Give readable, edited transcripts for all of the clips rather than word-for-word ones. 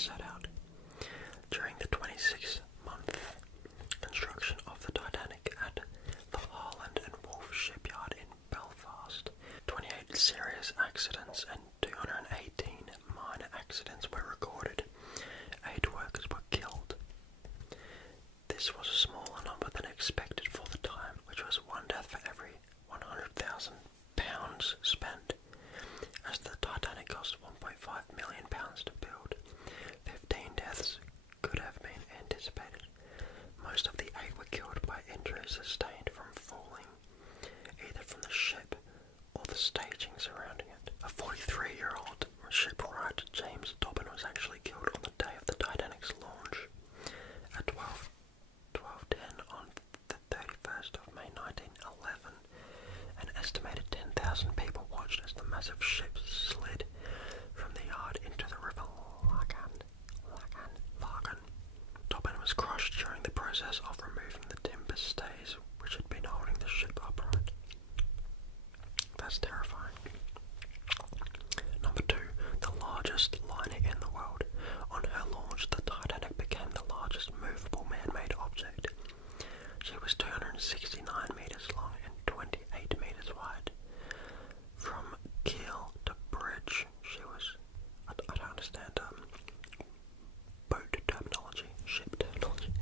set out. During the 26-month construction of the Titanic at the Harland and Wolff shipyard in Belfast, 28 serious accidents and 218 minor accidents were recorded. 8 workers were killed. This was a smaller number than expected for the time, which was 1 death for every £100,000 spent, as the Titanic cost £1.5 million to build. 15 deaths could have been anticipated. Most of the 8 were killed by injuries sustained from falling, either from the ship or the staging surrounding it. A 43-year-old shipwright, James Dobbin, was actually killed on the day of the Titanic's launch at 12:10 on the 31st of May 1911. An estimated 10,000 people watched as the massive ship slid from the yard into the river Lagan. Dobbin was crushed during the process of removing the timber stays which had been holding the ship upright. That's terrifying. Number 2. The largest liner in the world. On her launch, the Titanic became the largest movable man-made object. She was 269 metres long and 28 metres wide. From keel to bridge, she was... I don't understand boat terminology, ship terminology.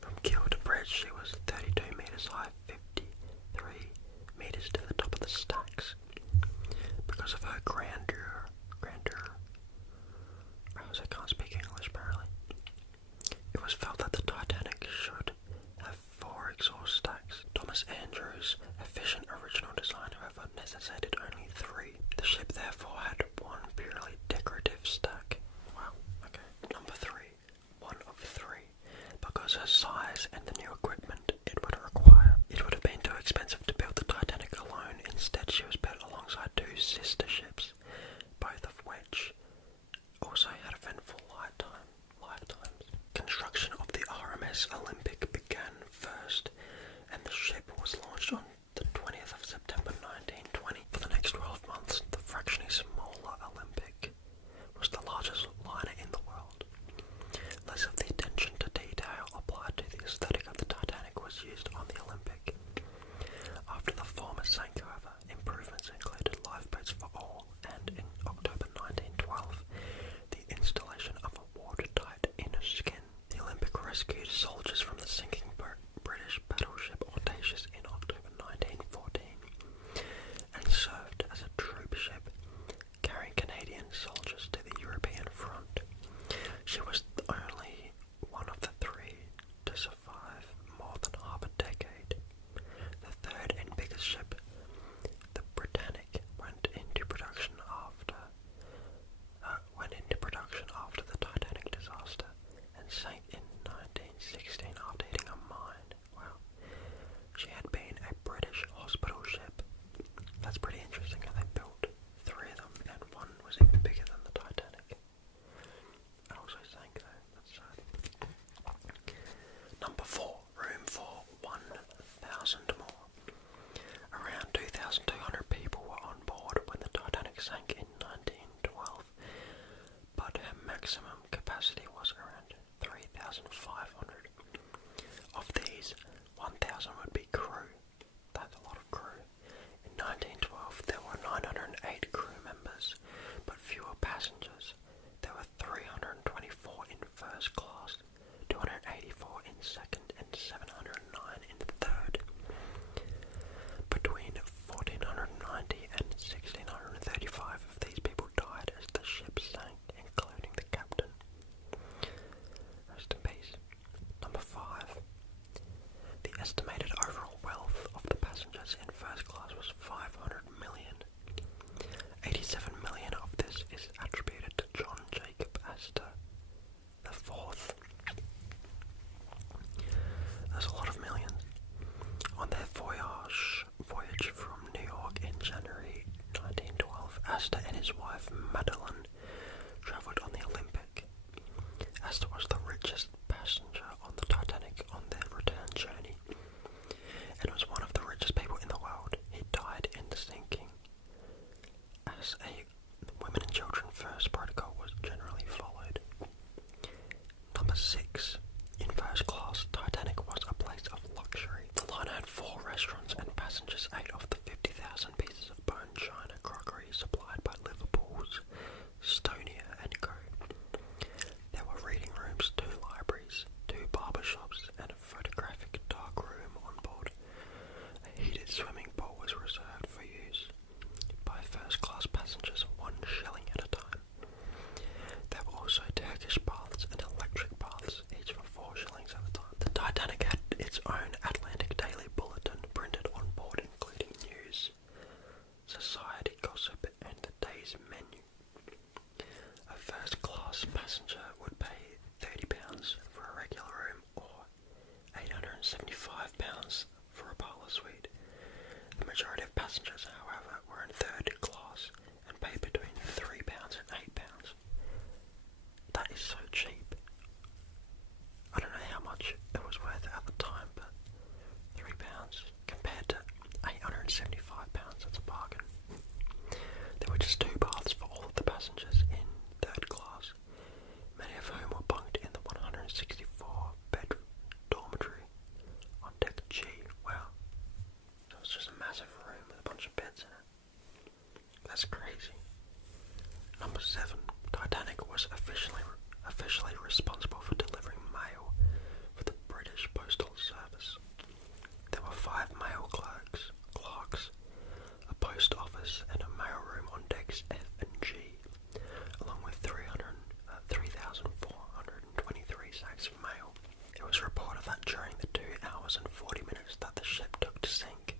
From keel to bridge, she was 32 metres high, 53 metres to the top of the stacks. Because of her grandeur, I can't speak English apparently. It was felt that the Titanic should have 4 exhaust stacks. Thomas Andrews' efficient original design, however, necessitated only 3. The ship therefore had 1 purely decorative stack. Wow, okay. Number 3. 1 of 3. Because her size and the new equipment it would have been too expensive to build the Titanic alone. Instead, she was built alongside 2 sister ships, both of which also had eventful lifetimes. Construction of the RMS Olympic began first, and the ship was launched on the 20th of September 1920. For the next 12 months, the fractionally smaller Olympic was the largest liner in the world. Less of the attention to detail applied to the aesthetic of the Titanic was used on the Olympic. After the former sank, however, improvements included lifeboats for all, and in October 1912, the installation of a watertight inner skin. The Olympic rescued soldiers from the sinking British battleship Audacious in October 1914 and served as a troop ship carrying Canadian soldiers to the European front. She was only one of the 3 to survive more than half a decade. The third and biggest ship, the Britannic, went into production after the Titanic disaster and sank in 1916 after hitting a mine. Wow. She had been a British hospital ship. That's pretty interesting how they built 3 of them and one was even bigger than the Titanic. It also sank though, that's sad. Number 4, room for 1,000 more. Around 2,200 people were on board when the Titanic sank in 1912, but her maximum capacity was around 3,500. Of these, 1,000 would be crew. That's a lot of crew. In 1912, there were 908 crew members, but fewer passengers. There were 324 in first class, 284 in second, and 709 in third. Between 1490 and 1635 of these people died as the ship sank, including the captain. Rest in peace. Number 5. The estimated overall wealth of the passengers in first class was 500 million. 87 million of this is attributed to John Jacob Astor IV. There's a lot of millions. On their voyage from New York in January 1912, Astor and his wife Madeline travelled on the Olympic. Astor was the richest passenger on the Titanic on their return journey, and was one of the richest people in the world. He died in the sinking. As a women and children first protocol was generally followed. 6. In first class, Titanic was a place of luxury. The liner had 4 restaurants and passengers ate off the 50,000 pieces of bone china crockery supplied by Liverpool's Stonia and Co. There were reading rooms, 2 libraries, 2 barber shops, and a photographic dark room on board. A heated swimming pool was reserved for use by first-class passengers 1 shilling at a time. There were also Turkish baths and electric baths, each for 4 shillings at a time. The Titanic had its own Atlantic Daily Bulletin printed on board, including news, society gossip, and the day's menu. A first-class passenger would pay £30 for a regular room or £875 for a parlour suite. The majority of passengers, however, were in third class and paid between £3 and £8. That is so cheap. I don't know how much it was worth at the time, but £3 compared to £875, that's a bargain. There were just 2 baths for all of the passengers in third class, many of whom were bunked in the 164-bed dormitory on deck G. Wow. So it's just a massive room with a bunch of beds in it. That's crazy. Number 7. Titanic was officially responsible for delivering mail for the British Postal Service. There were 5 mail clerks, a post office, and a mail room on decks F and G, along with 3,423 sacks of mail. It was reported that during the 2 hours and 40 minutes that the ship took to sink,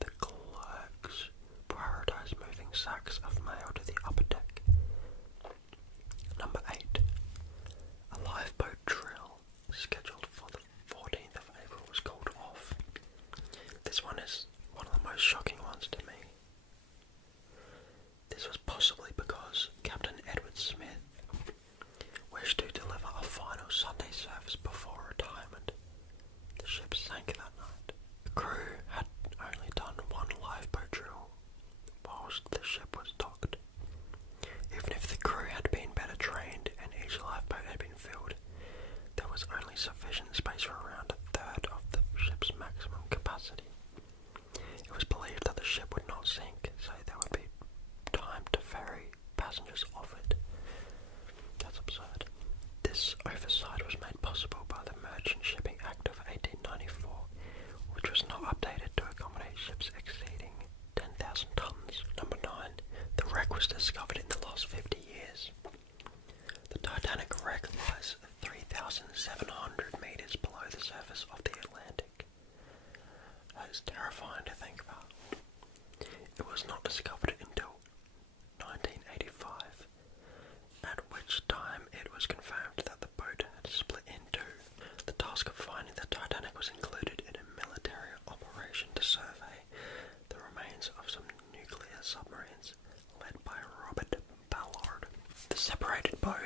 the clerks prioritised moving sacks of mail to the upper deck. Number 8. A lifeboat drill scheduled for the 14th of April was called off. This one is one of the most shocking ones to me. This was possibly because Captain Edward Smith wished to deliver a final Sunday service before retirement. The ship sank that night. The crew had only done 1 lifeboat drill whilst the ship was docked. Even if the crew had been better trained and each lifeboat had been filled, there was only sufficient space for around a third of the ship's maximum capacity. It was believed that the ship would not sink, so there would be time to ferry passengers off it. That's absurd. This oversight was made possible by the Merchant Shipping Act of 1894, which was not updated to accommodate ships exceeding 10,000 tons. Number 9. The wreck was discovered in the last 50 years. The Titanic wreck lies 3,700 metres below the surface of the Atlantic. That is terrifying to think about. It was not discovered until 1985, at which time it was confirmed that the boat had split in 2. The task of finding the Titanic was included in a military operation to survey the remains of some nuclear submarines led by Robert Ballard. The separated bow